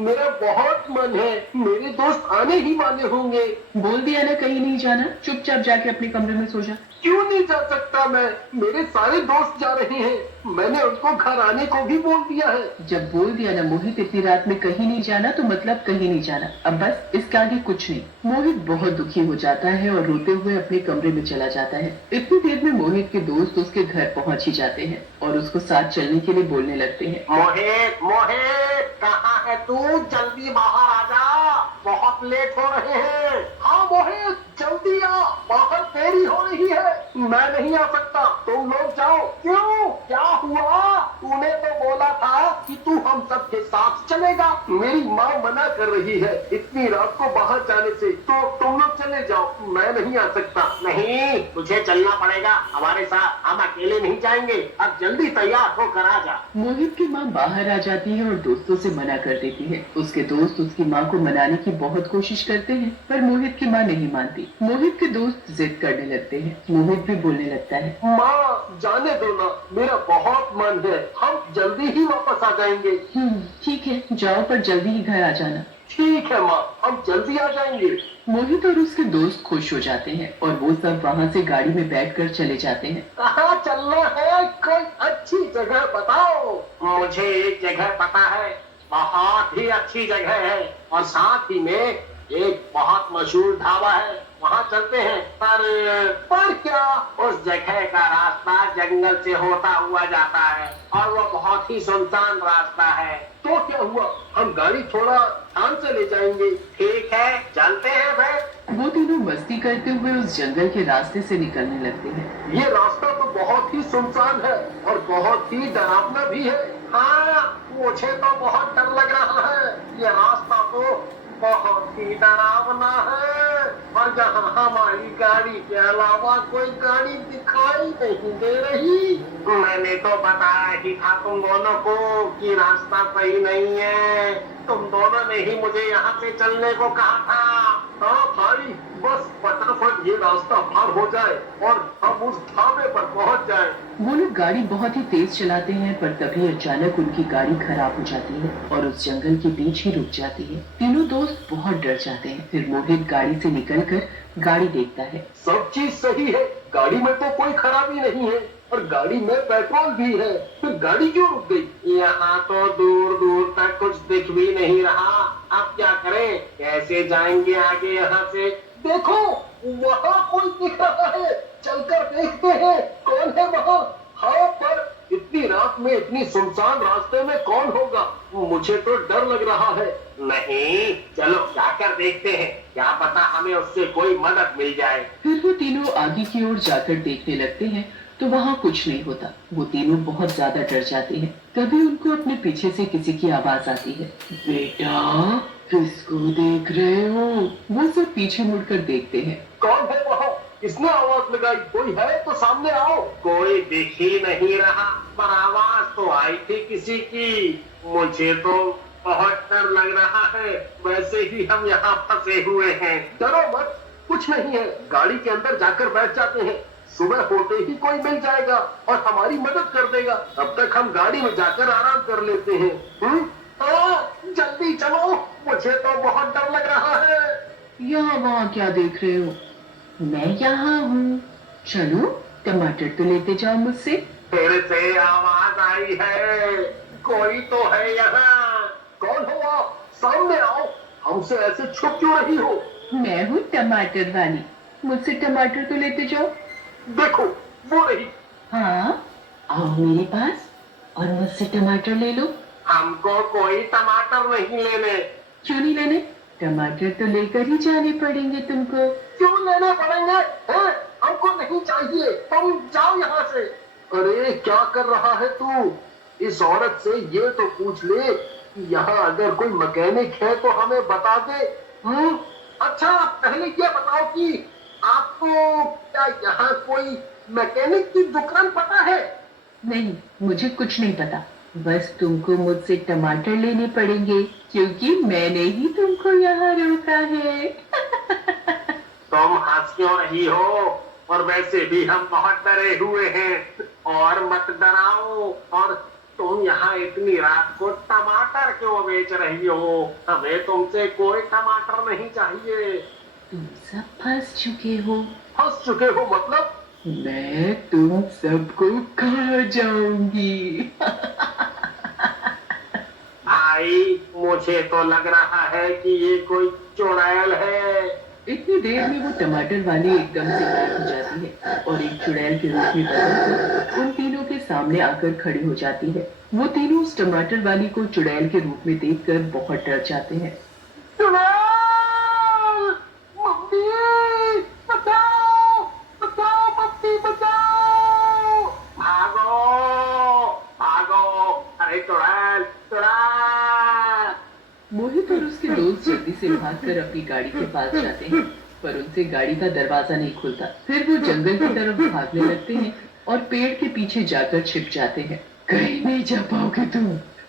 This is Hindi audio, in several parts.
मेरा बहुत मन है, मेरे दोस्त आने ही वाले होंगे। बोल दिया ना कहीं नहीं जाना, चुपचाप जाके अपने कमरे में सो जा। क्यों नहीं जा सकता मैं? मेरे सारे दोस्त जा रहे हैं, मैंने उनको घर आने को भी बोल दिया है। जब बोल दिया ना मोहित इतनी रात में कहीं नहीं जाना तो मतलब कहीं नहीं जाना। अब बस इसके आगे कुछ नहीं। मोहित बहुत दुखी हो जाता है और रोते हुए अपने कमरे में चला जाता है। इतनी देर में मोहित के दोस्त उसके घर पहुंच ही जाते हैं और उसको साथ चलने के लिए बोलने लगते हैं। मोहित मोहित कहाँ है तू? जल्दी बाहर आ जा, बहुत लेट हो रहे हैं। हाँ मोहित जल्दी आ, बाहर देरी हो रही है। मैं नहीं आ सकता, तुम लोग जाओ। क्यों, क्या हुआ? तूने तो बोला था कि तू हम सब के साथ चलेगा। मेरी माँ मना कर रही है इतनी रात को बाहर जाने से, तो तुम लोग चले जाओ, मैं नहीं आ सकता। नहीं, तुझे चलना पड़ेगा हमारे साथ, हम अकेले नहीं जाएंगे। अब जल्दी तैयार होकर आ जा। मोहित की माँ बाहर आ जाती है और दोस्तों से मना कर देती है। उसके दोस्त उसकी माँ को मनाने की बहुत कोशिश करते हैं पर मोहित की माँ नहीं मानती। मोहित के दोस्त जिद करने लगते हैं। मोहित भी बोलने लगता है, माँ जाने दो ना, मेरा बहुत मन है, हम जल्दी ही वापस आ जाएंगे। ठीक है जाओ पर जल्दी ही घर आ जाना। ठीक है माँ, हम जल्दी आ जाएंगे। मोहित और उसके दोस्त खुश हो जाते हैं और वो सब वहाँ से गाड़ी में बैठकर चले जाते हैं। कहाँ चलना है? कोई अच्छी जगह बताओ। मुझे एक जगह पता है, बहुत ही अच्छी जगह है और साथ ही में एक बहुत मशहूर ढाबा है, वहाँ चलते हैं। पर क्या? उस जगह का रास्ता जंगल से होता हुआ जाता है और वो बहुत ही सुनसान रास्ता है। तो क्या हुआ, हम गाड़ी थोड़ा ध्यान से ले जाएंगे। ठीक है चलते हैं फिर। वो तीनों मस्ती करते हुए उस जंगल के रास्ते से निकलने लगते हैं। ये रास्ता तो बहुत ही सुनसान है और बहुत ही डरावना भी है। हाँ, मुझे तो बहुत डर लग रहा है। ये रास्ता तो बहुत ही डरावना है और यहाँ हमारी गाड़ी के अलावा कोई गाड़ी दिखाई नहीं दे रही। मैंने तो बताया ही था तुम दोनों को कि रास्ता सही नहीं है। तुम दोनों ने ही मुझे यहाँ पे चलने को कहा था। हाँ भाई, बस फटाफट ये रास्ता पार हो जाए और हम उस ढाबे पर पहुँच जाए। वो लोग गाड़ी बहुत ही तेज चलाते हैं पर तभी अचानक उनकी गाड़ी खराब हो जाती है और उस जंगल के बीच ही रुक जाती है। तीनों दोस्त बहुत डर जाते हैं। फिर मोहित गाड़ी से निकलकर गाड़ी देखता है। सब चीज सही है, गाड़ी में तो कोई खराबी नहीं है और गाड़ी में पेट्रोल भी है, फिर गाड़ी क्यों रुक गई? यहाँ तो दूर दूर तक कुछ दिख भी नहीं रहा। अब क्या करें, कैसे जाएंगे आगे यहाँ से? देखो वहाँ कोई दिख रहा है, चलकर देखते हैं कौन है वहाँ। हाँ पर इतनी रात में इतनी सुनसान रास्ते में कौन होगा? मुझे तो डर लग रहा है। नहीं, चलो जाकर देखते हैं, क्या पता हमें उससे कोई मदद मिल जाए। फिर वो तीनों आगे की ओर जाकर देखने लगते हैं तो वहाँ कुछ नहीं होता। वो तीनों बहुत ज्यादा डर जाते हैं। तभी उनको अपने पीछे से किसी की आवाज आती है, बेटा किसको देख रहे हो? वो सब पीछे मुड़कर देखते हैं। कौन है वहाँ? किसने आवाज लगाई? कोई है तो सामने आओ। कोई दिख ही नहीं रहा, पर आवाज तो आई थी किसी की। मुझे तो बहुत डर लग रहा है, वैसे ही हम यहाँ फंसे हुए हैं। डरो मत, कुछ नहीं है, गाड़ी के अंदर जाकर बैठ जाते हैं। सुबह होते ही कोई मिल जाएगा और हमारी मदद कर देगा। तब तक हम गाड़ी में जाकर आराम कर लेते हैं। जल्दी चलो, मुझे तो बहुत डर लग रहा है। यहाँ वहाँ क्या देख रहे हो? मैं यहाँ हूँ, चलो टमाटर तो लेते जाओ मुझसे। फिर से आवाज आई है, कोई तो है यहाँ। कौन हो आप? सामने आओ, हमसे ऐसे छुप क्यों रही हो? मैं हूँ टमाटर वाली, मुझसे टमाटर तो लेते जाओ। देखो वो रही। हाँ आओ मेरे पास और मुझसे टमाटर ले लो। हमको कोई टमाटर नहीं लेने। क्यों नहीं लेने? टमाटर तो लेकर ही जाने पड़ेंगे तुमको। क्यों लेने पड़ेंगे? हैं? हमको नहीं चाहिए, तुम जाओ यहाँ से। अरे क्या कर रहा है तू? इस औरत से ये तो पूछ ले कि यहाँ अगर कोई मैकेनिक है तो हमें बता दे। अच्छा पहले ये बताओ कि आपको क्या यहाँ कोई मैकेनिक की दुकान पता है? नहीं मुझे कुछ नहीं पता, बस तुमको मुझसे टमाटर लेने पड़ेंगे क्योंकि मैंने ही तुमको यहाँ रोका है। तुम हंस क्यों रही हो? और वैसे भी हम बहुत डरे हुए हैं। और मत डराओ और तुम यहाँ इतनी रात को टमाटर क्यों बेच रही हो? हमें तुमसे कोई टमाटर नहीं चाहिए। तुम सब फंस चुके हो। फंस चुके हो मतलब? मैं तुम सबको खा जाऊंगी। भाई मुझे तो लग रहा है कि ये कोई चुड़ैल है। इतनी देर में वो टमाटर वाली एकदम से गायब हो जाती है और एक चुड़ैल के रूप में बदलकर उन तीनों के सामने आकर खड़ी हो जाती है। वो तीनों उस टमाटर वाली को चुड़ैल के रूप में देखकर बहुत डर जाते हैं। चुड़ैल! मम्मी! बचाओ! बचाओ मम्मी बचाओ! भागो! भागो! अरे चुड़ैल! चुड़ैल! मोहित और उसके दोस्त जल्दी से भागकर अपनी गाड़ी के पास जाते हैं, पर उनसे गाड़ी का दरवाजा नहीं खुलता। फिर वो जंगल की तरफ भागने लगते हैं और पेड़ के पीछे जाकर छिप जाते हैं। कहीं नहीं जा पाओगे तुम,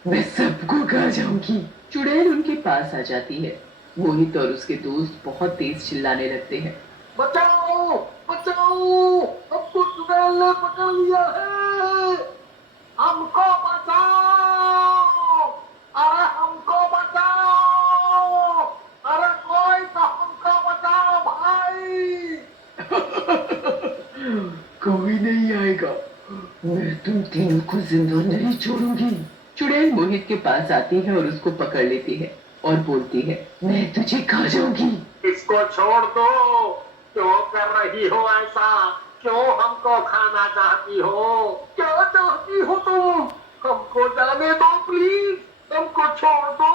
मैं सबको खा जाऊंगी। चुड़ैल उनके पास आ जाती है। मोहित और उसके दोस्त बहुत तेज चिल्लाने लगते हैं। बचाओ! बचाओ! हमको चुड़ैल ने पकड़ लिया है! हमको बचाओ! अरे हमको बचाओ! अरे कोई तो हमको बचाओ भाई! कोई नहीं आएगा, मैं तुम तीनों को जिंदा नहीं छोड़ूंगी। चुड़ैल मोहित के पास आती है और उसको पकड़ लेती है और बोलती है, मैं तुझे खा जाऊंगी। इसको छोड़ दो। क्यों कर रही हो ऐसा? क्यों हमको खाना चाहती हो? क्या चाहती हो तुम? हमको जाने दो प्लीज। हमको छोड़ दो।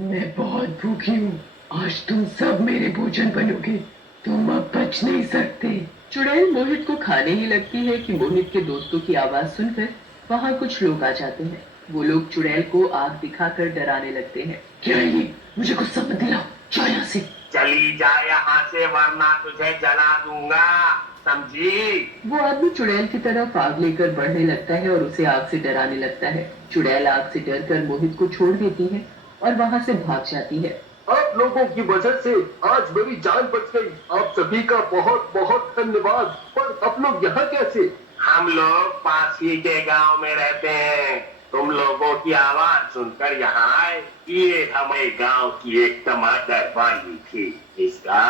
मैं बहुत भूखी हूँ, आज तुम सब मेरे भोजन बनोगे, तुम अब बच नहीं सकते। चुड़ैल मोहित को खाने ही लगती है कि मोहित के दोस्तों की आवाज सुनकर वहाँ कुछ लोग आ जाते हैं। वो लोग चुड़ैल को आग दिखाकर डराने लगते हैं। क्या ये? मुझे कुछ समझ दिलाओ, जाओ यहाँ से। चली जा यहाँ से वरना तुझे जला दूंगा, समझी? वो आदमी चुड़ैल की तरफ आग लेकर बढ़ने लगता है और उसे आग से डराने लगता है। चुड़ैल आग से डरकर मोहित को छोड़ देती है और वहाँ से भाग जाती है। आप लोगों की वजह से आज मेरी जान बच गई। आप सभी का बहुत बहुत धन्यवाद। पर आप लोग यहाँ कैसे? हम लोग पास ही के गांव में रहते हैं। तुम लोगों की आवाज सुनकर यहाँ आए। ये हमारे गांव की एक टमाटर वाली थी। इसका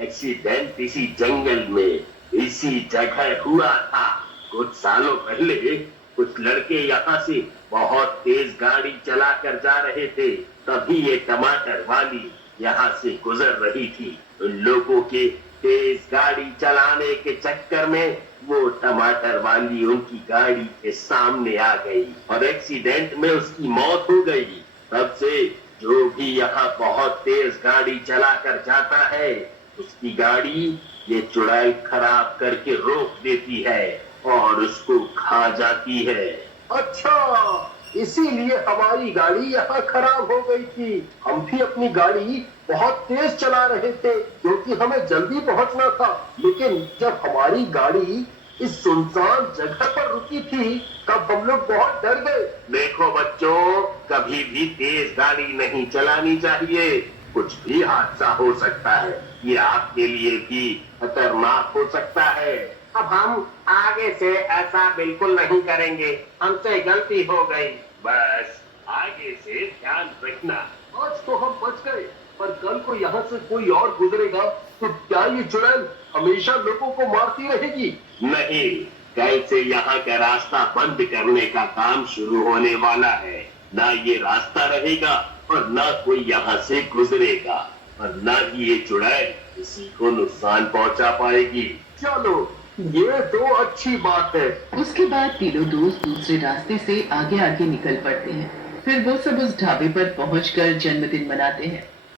एक्सीडेंट इसी जंगल में इसी जगह हुआ था। कुछ सालों पहले कुछ लड़के यहाँ से बहुत तेज गाड़ी चला कर जा रहे थे। तभी ये टमाटर वाली यहाँ से गुजर रही थी। उन लोगों के तेज गाड़ी चलाने के चक्कर में वो टमाटर वाली उनकी गाड़ी के सामने आ गई और एक्सीडेंट में उसकी मौत हो गई। तब से जो भी यहाँ बहुत तेज गाड़ी चला कर जाता है उसकी गाड़ी ये चुड़ैल खराब करके रोक देती है और उसको खा जाती है। अच्छा, इसीलिए हमारी गाड़ी यहाँ खराब हो गई थी। हम भी अपनी गाड़ी बहुत तेज चला रहे थे क्योंकि हमें जल्दी पहुँचना था। लेकिन जब हमारी गाड़ी इस सुनसान जगह पर रुकी थी तब हम लोग बहुत डर गए। देखो बच्चों, कभी भी तेज गाड़ी नहीं चलानी चाहिए। कुछ भी हादसा हो सकता है। ये आपके लिए भी खतरनाक हो सकता है। अब हम आगे से ऐसा बिल्कुल नहीं करेंगे। हमसे गलती हो गई। बस आगे से ध्यान रखना। आज तो हम बच गए, पर कल को यहाँ से कोई और गुजरेगा तो क्या ये चुड़ैल हमेशा लोगों को मारती रहेगी? नहीं, कल से यहाँ का रास्ता बंद करने का काम शुरू होने वाला है। ना ये रास्ता रहेगा और ना कोई यहाँ से गुजरेगा और ना ही ये चुड़ैल किसी को नुकसान पहुँचा पाएगी। चलो, ये तो अच्छी बात है। उसके बाद तीनों दोस्त दूसरे रास्ते से आगे आगे निकल पड़ते हैं। फिर वो सब उस ढाबे पर पहुंचकर जन्मदिन मनाते हैं।